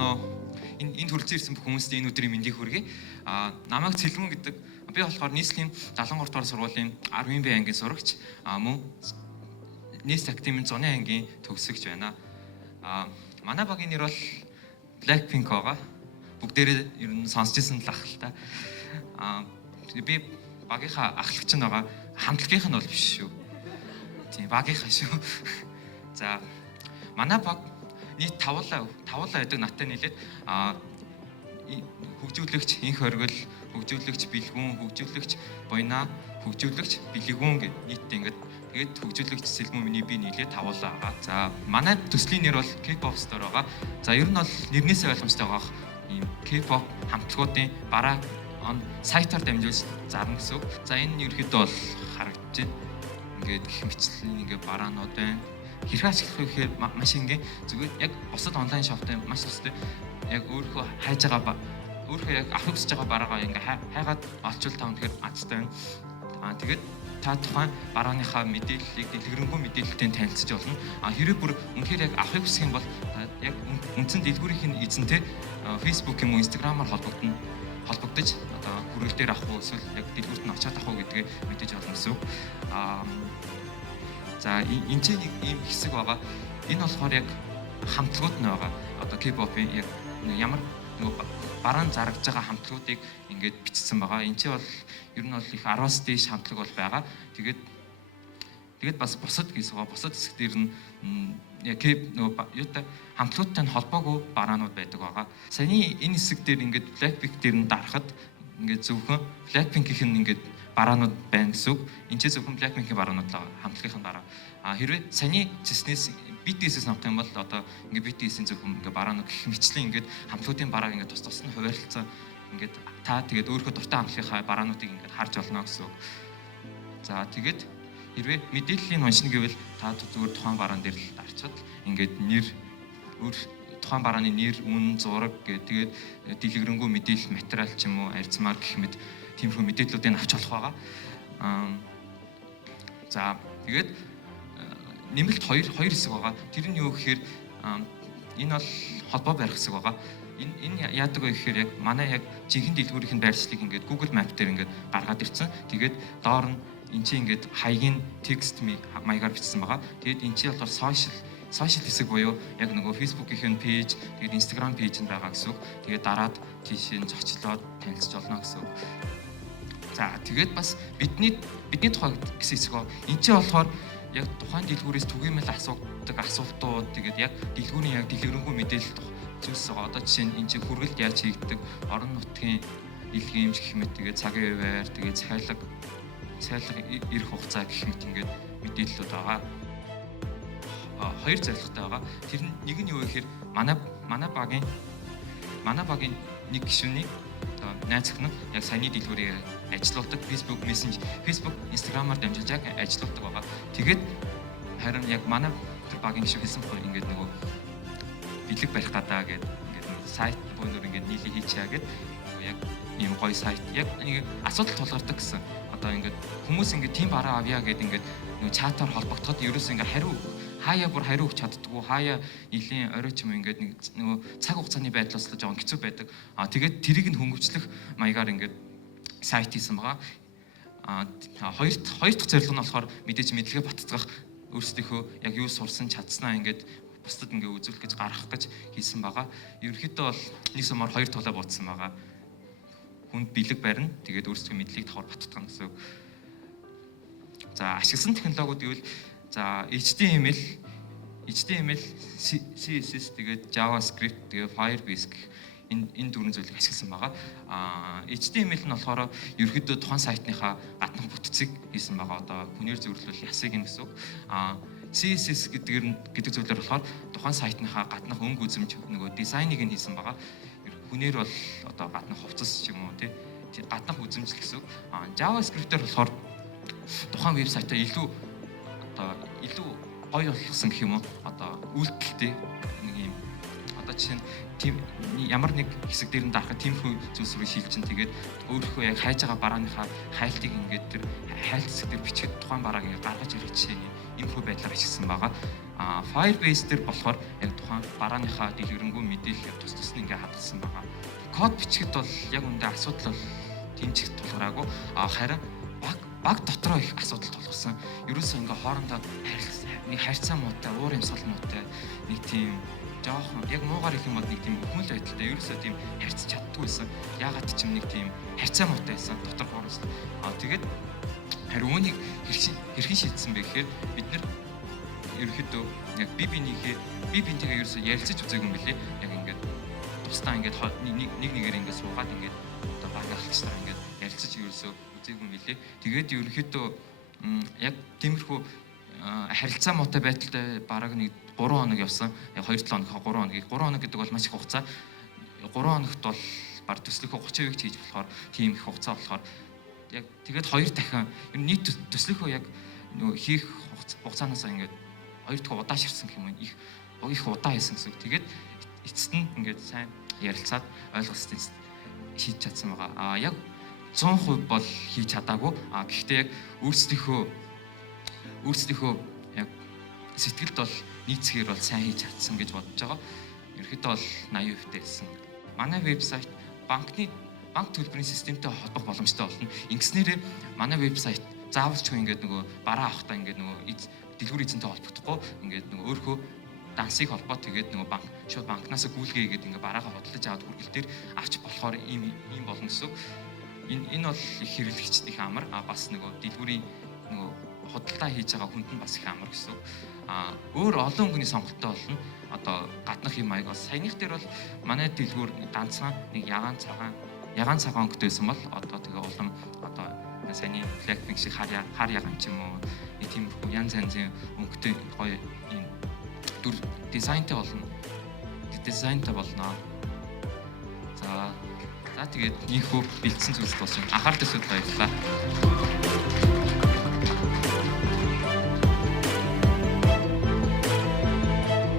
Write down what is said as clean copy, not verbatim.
нөө энэ төрөлцөн ирсэн бүх хүмүүст энэ өдрийн мэндийг хүргэе. Намайг Цэлмэн гэдэг. Би болохоор нийслэлийн 73 дугаар сургуулийн 10-ын б ангийн сурагч. Мөн нийс активын 100-ны ангийн төгсөгч байна. Манай багийн нэр бол Blackpink байгаа. Бүгдээрээ ер нь сонсч ирсэн л ах л та. Би багийнхаа ахлагч нь байгаа. Хамтлагийнх нь бол биш шүү. Тийм багийнхаа шүү. За манай баг нийт тавлаа байдаг надтай нийлээд хөгжүүлэгч инх оргил, хөгжүүлэгч бэлгүүн, хөгжүүлэгч буйнаа, хөгжүүлэгч бэлгүүн гэд нийтдээ ингээд тэгээд хөгжүүлэгч Сэлмэн миний би нийлээд тавлаа байгаа. За манай төслийн нэр бол K-pop store байгаа. За ер нь бол нэрнээсээ ойлгомжтой байгаа ийм K-pop хамтлагуудын бараа сайтаар дамжуулж зарна гэсэн үг. За энэ ерөөхдөө бол харагдаж байна. Ингээд гэх мэтчлэн ингээд бараанууд байна. Хэрхэн ашиглах вэ гэхээр маш ингийн зүгээр яг бусад онлайн шоптой маш тустай яг өөрөө хайж байгаа өөрөө яг авах хүсэж байгаа бараагаа ингээ хайгаад олчвол та үнэхээр азтай байна. Тэгээд та тухайн барааныхаа мэдээллийг дэлгэрэнгүй мэдээлэлтэй танилцж болно. Хэрэв бүр үнэхээр яг авахыг хүсэх юм бол яг үндсэн дэлгүүрийн эзэнтэй Facebook юм уу Instagram-аар холбогдож одоо хүрээлт дээр авах уу эсвэл яг дэлгүүрт нь очиад авах уу гэдгээ мэдээж олно гэсэн үг. За энэ ч нэг ийм хэсэг байгаа. Энэ болохоор яг хамтлагууд нь байгаа. Одоо K-pop-ийн яг ямар нөгөө бараан зарагдж байгаа хамтлагуудыг ингээд бичсэн байгаа. Энд чинь бол ер нь бол их 10-аас дээш хамтлаг бол байгаа. Тэгээд бас бусад хэсэг байгаа. Бусад хэсэгтэр нь яг нөгөө юутай хамтлагуудтай нь холбоогүй бараанууд байдаг байгаа. Саяны энэ хэсэг дээр ингээд Blackpink дээр нь дарахад ингээд зөвхөн Blackpink-ийн ингээд бараанууд байна гэсэн үг. Энд чинь зөвхөн Blackpink-ийн бараанууд л хамтлагийн дараа. Хэрвээ саяны зэснээс BTS-ээс авах юм бол одоо ингээд BTS-ийн зөвхөн ингээд бараанууд гэх мэтлэн ингээд хамтлагуудын барааг ингээд тус нь хуваарлцсан ингээд та тэгээд өөрийнхөө дуртай хамтлагийнхаа бараануудыг ингээд харж олно гэсэн үг. За тэгээд хэрвээ мэдээллийн уншина гэвэл та зүгээр тухайн бараан дээр л дарчаад ингээд нэр тухайн барааны нэр, үн, зураг тэгээд дэлгэрэнгүй мэдээлэл материал ч юм уу арьцмаар гэх мэт тиймэрхүү мэдээллүүдийг авч болох байгаа. За тэгээд нэмэлт хоёр хэсэг байгаа. Тэр нь юу гэхээр энэ бол холбоо барих хэсэг байгаа. Энэ яадаг вэ гэхээр яг манай яг жинхэнэ дэлгүүрийн байршлыг ингээд Google Map дээр ингээд гаргаад ирсэн. Тэгээд доор нь эн чинь ингээд хаягийн текст маягаар бичсэн байгаа. Тэгээд эн чинь болохоор сошиал хэсэг буюу яг нөгөө Facebook-ийн пэйж, тэгээд Instagram пэйж нь байгаа гэсэн үг. Тэгээд дараад тийшээ зочлоод танилцж олно гэсэн үг. За тэгээд бас бидний тухай гэсэн хэсэг ба. Энд чинь болохоор яг тухайн дэлгүүрээс түгээмэл асуудаг асуултууд тэгээд яг дэлгүүрийн яг дэлгэрэнгүй мэдээлэл зүйлс байгаа. Одоо жишээ нь энэ чинь хүргэлт яаж хийгддэг, орон нутгийн илгээмж гэх мэт тэгээд цагийн хуваар тэгээд цайлга ирэх хугацаа гэх мэт ингээд мэдээллүүд байгаа. Хоёр зорилготой байгаа. Тэр нь нэг нь юу вэ гэхээр манай багийн нэг гишүүний найз охин нь яг саяны дэлгүүрийг ажилуулдаг Facebook Messenger, Facebook, Instagram-аар дамжуулж яг ажилуулдаг байгаа. Тэгээд харин яг манай багийн гишүүн хэлсэн байхгүй ингээд нөгөө бэлэг барих гадаа гэдэг ингээд сайт бөөнөр ингээд нийлээ хийчихээ гэдэг яг ийм гоё сайт яг нэг асуудал тулгардаг гэсэн. Одоо ингээд хүмүүс ингээд тийм бараа авъя гэдэг ингээд нөгөө чатаар холбогдоход ерөөс ингээд хаяа бүр хариу өгч чаддгүй хаяа нэлийн орой ч юм ингээд нэг нөгөө цаг хугацааны байдлаас л жоохон хэцүү байдаг. Тэгээд тэрийг нь хөнгөвчлөх маягаар ингээд сайт хийсэн байгаа. Хоёр дахь зорилго нь болохоор мэдээж мэдлэгээ баттгах өөрсдийнхөө яг юу сурсан чадсанаа ингээд бусдад ингээд үзүүлэх гэж гаргах гэж хийсэн байгаа. Ерөнхийдөө бол нэг сумаар хоёр тулаа буудсан байгаа. Хүнд бэлэг барина. Тэгээд өөрсдөө мэдлэгийг давхар баттгах гэсэн. За ашигласан технологиуд гэвэл за HTML, CSS тэгээд JavaScript тэгээд Firebase гэх энэ дөрвөн зүйлийг ашигласан байгаа. HTML нь болохоор ерөөхдөө тухайн сайтныхаа гаднах бүтцийг хийсэн байгаа. Одоо хүнээр зөвлөл ясыг гэсэн үг. CSS гэдэг зүйлээр болохоор тухайн сайтныхаа гаднах өнгө үзэмж нөгөө дизайныг нь хийсэн байгаа. Хүнээр бол одоо гаднах хувцас ч юм уу тий гаднах үзэмжил гэсэн үг. JavaScript-ээр болохоор тухайн вебсайтаа илүү гоё болгосон гэх юм уу одоо үйлдэлтэй нэг юм одоо одоо чинь тийм ямар нэг хэсэг дээр нь дарахад тиймэрхүү зүйлс рүү шилжин тэгээд өөрийнхөө яг хайж байгаа барааныхаа хайлтыг ингээд тэр хайлт хэсэг дээр бичиж тухайн барааг ингээд гаргаж ирэх жишээний иймэрхүү байдлаар ашигласан байгаа. Firebase дээр болохоор яг тухайн барааныхаа дэлгэрэнгүй мэдээлэл тус тус нь ингээд хадгалсан байгаа. Код бичгэд бол яг үндэ асуудал бол тэмцэх тулгараагүй. Харин баг дотроо их асуудал тулгарсан. Ерөөсөө ингээ хоорондоо нэг харьцаа муутай, уур амьсгал муутай, нэг тийм жоохон яг муугаар их юм бол нэг тийм өхмөл байдалтай. Ерөөсөө тийм харьцаж чаддгүй байсан. Ягаад ч юм нэг тийм харьцаа муутай байсан дотор хоороос. Тэгээд харин үүнийг хэрхэн шийдсэн бэ гэхээр бид нар ерөөхдөө яг би бинтэйгээ ерөөсөө ярилцаж үзээгүй юм билээ. Яг ингээд тусдаа ингээд нэг нэгээр ингээд суугаад ингээд одоо баг алчтаа ингээд ярилцаж ерөөсөө үзээгүй юм билээ. Тэгээд ерөөхдөө яг тиймэрхүү харилцаа муутай байдалтай бараг нэг 3 хоног явсан. Яг 2-7 хоног, 3 хоног гэдэг бол маш их хугацаа. 3 хоногт бол баг төслөхөө 30% хийж болохоор тийм их хугацаа болохоор яг тэгээд 2 дахин нийт төслөхөө яг нөгөө хийх хугацаанаас ингээд 2 дахин удаа ширсэн гэх юм их удаа хийсэн гэсэн. Тэгээд эцэст нь ингээд сайн ярилцаад ойлголцсон хийж чадсан байгаа. Яг 100% бол хийж чадаагүй. Гэхдээ яг өөрсдийнхөө яг сэтгэлд бол нийцгээр бол сайн хийж чадсан гэж бодож байгаа. Ерөнхийдөө бол 80% гэсэн. Манай вебсайт банк төлбөрийн системтэй холбох боломжтой болно. Ингэснээрээ манай вебсайт заавалчгүй ингээд нөгөө бараа авахтаа ингээд нөгөө дэлгүүр эзэнтэй холбогдохгүй ингээд нөгөө өөрхөө дансыг холбоод тэгээд нөгөө шууд банкнаас гүйлгээ гэдэг ингээд бараагаа хөдөлж аваад хүргэл дээр авч болохоор ийм болно гэсэн. Энэ бол их хэрэглэгчд их амар. Бас нөгөө дэлгүүрийн нөгөө худалдаа хийж байгаа хүнд нь бас их амар гэсэн. Өөр олон хүний сонголттой болно. Одоо гаднах юм аяг бас саяных дээр бол манай дэлгүүр ганцхан нэг ягаан цагаан өнгөтэйсэн бол одоо тэгээ улам одоо саяны Blackpink шиг хар ягаан ч юм уу тийм янз янзын өнгөтэй гоё юм дүр дизайнтай болно. За тэгээд ийхүү бэлдсэн зүйлс болсон. Анхаарал тавьсанд баярлалаа.